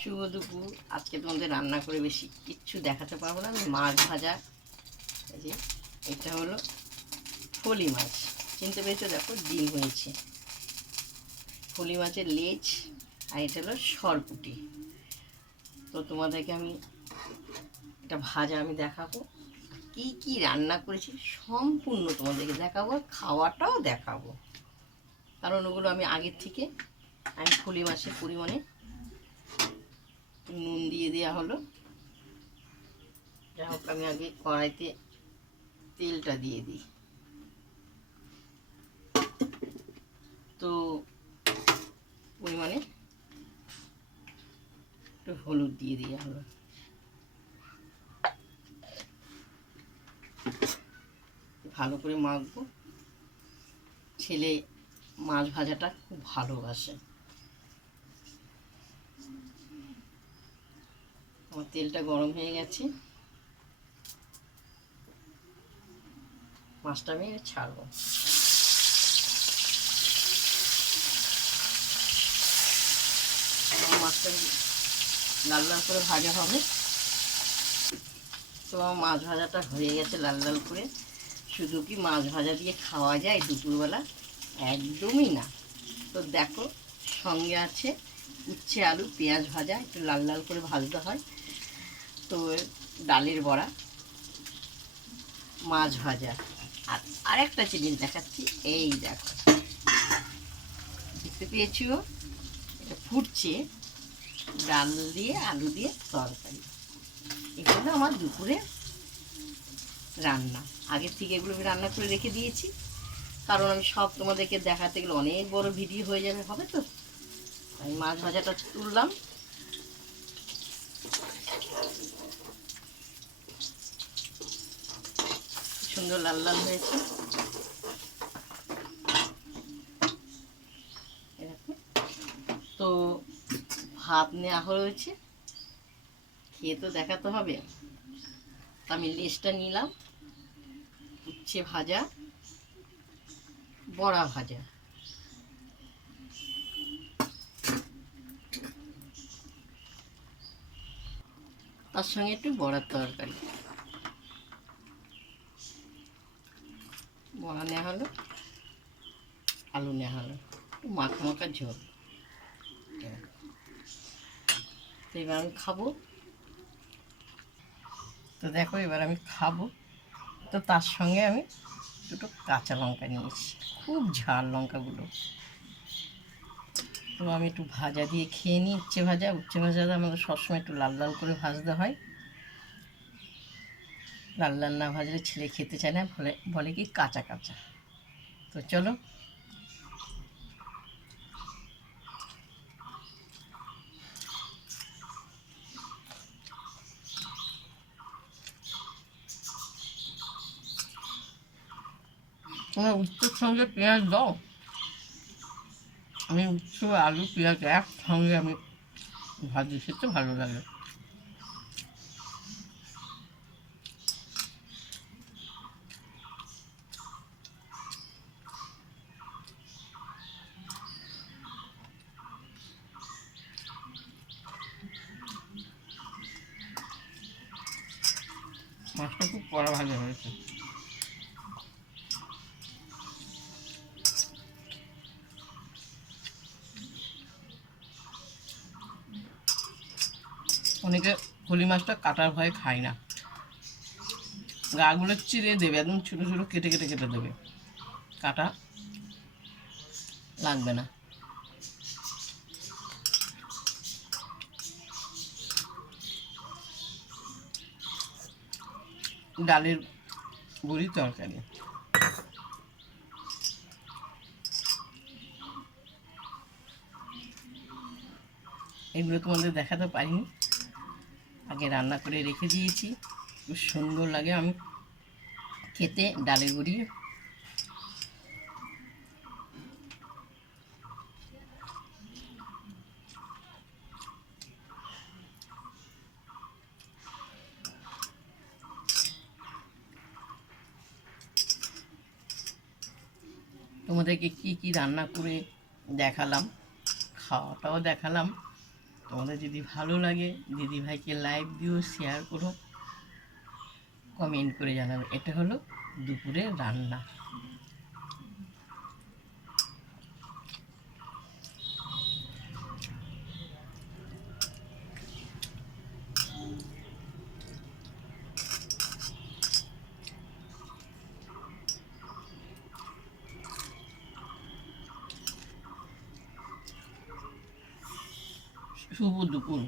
শুভ দুপুর। আজকে তোমাদের রান্না করে বেশি কিচ্ছু দেখাতে পারবো না। আমি মাছ ভাজা, এই যে এটা হলো ফলি মাছ, চিনতে পেরেছো? দেখো ডিম হয়েছে, ফলি মাছের লেজ, আর এটা হলো সরপুঁটি। তো তোমাদেরকে আমি এটা ভাজা আমি দেখাবো, কি কি রান্না করেছি সম্পূর্ণ তোমাদেরকে দেখাবো, খাওয়াটাও দেখাবো। কারণ ওগুলো আমি আগের থেকে আমি ফলি মাছের পরিমাণে নুন দিয়ে দেওয়া হলো। যাই হোক, আমি আগে কড়াইতে তেলটা দিয়ে দিই। তো পরিমাণে একটু হলুদ দিয়ে দেওয়া হলো। ভালো করে মাখবো। ছেলে মাছ ভাজাটা খুব ভালোবাসে। আমার তেলটা গরম হয়ে গেছে, মাছটা আমি ছাড়বো। মাছটা লাল লাল করে ভাজা হবে। তো আমার মাছ ভাজাটা হয়ে গেছে লাল লাল করে। শুধু কি মাছ ভাজা দিয়ে খাওয়া যায় দুপুরবেলা? একদমই না। তো দেখো, সঙ্গে আছে উচ্ছে আলু পেঁয়াজ ভাজা, একটু লাল লাল করে ভাজতে হয়। তো ডালের বড়া, মাছ ভাজা, আর আরেকটা জিনিস দেখাচ্ছি। এই দেখো, দেখতে পেয়েছো? এটা ফুটছে, ডাল দিয়ে আলু দিয়ে তরকারি। এগুলো আমার দুপুরে রান্না। আগের থেকে এগুলো আমি রান্না করে রেখে দিয়েছি, কারণ আমি সব তোমাদেরকে দেখাতে গেলে অনেক বড় ভিডিও হয়ে যাবে, হবে তো। আমি মাছ ভাজাটা তুললাম। সুন্দর লাল লাল হয়েছে। তো ভাত নেওয়া হয়েছে, খেয়ে তো দেখাতে হবে। আমি লেজটা নিলাম, উচ্ছে ভাজা, বড়া ভাজা, তার সঙ্গে একটু বড়ার তরকারি। বড়া নেওয়া হলো, আলু নেওয়া হলো, মাখা মাখা ঝোল। তো এবার আমি খাবো। তো দেখো, এবার আমি খাবো। তো তার সঙ্গে আমি দুটো কাঁচা লঙ্কা নিয়েছি, খুব ঝাল লঙ্কাগুলো। তো আমি একটু ভাজা দিয়ে খেয়ে নিই। উচ্ছে ভাজা, উচ্ছে ভাজাটা আমাদের সবসময় একটু লাল লাল করে ভাজতে হয়। লাল লাল না ভাজলে ছেলে খেতে চায় না, বলে বলে কি কাঁচা কাঁচা। তো চলো, তোমার উচ্ছের সঙ্গে পেঁয়াজ দাও। আমি উচ্ছে আলু পেঁয়াজ একসঙ্গে আমি ভাজি, খেতে ভালো লাগে। মাছটা খুব কড়া ভাজা হয়েছে। অনেকে ফলি মাছটা কাটার ভয়ে খায় না, গাগুলো চিড়ে দেবে, একদম ছোটো ছোটো কেটে কেটে কেটে দেবে, কাটা লাগবে না। ডালের বড়ি তরকারি। এগুলো তোমাদের দেখাতে পারিনি, আগে রান্না করে রেখে দিয়েছি। খুব সুন্দর লাগে আমি খেতে ডালের বড়ি। তোমাদেরকে কি কি রান্না করে দেখালাম, খাওয়াটাও দেখালাম। তোমাদের যদি ভালো লাগে দিদিভাইকে লাইক দিও, শেয়ার করো, কমেন্ট করে জানাবে। এটা হলো দুপুরের রান্না। শুভ দুপুর।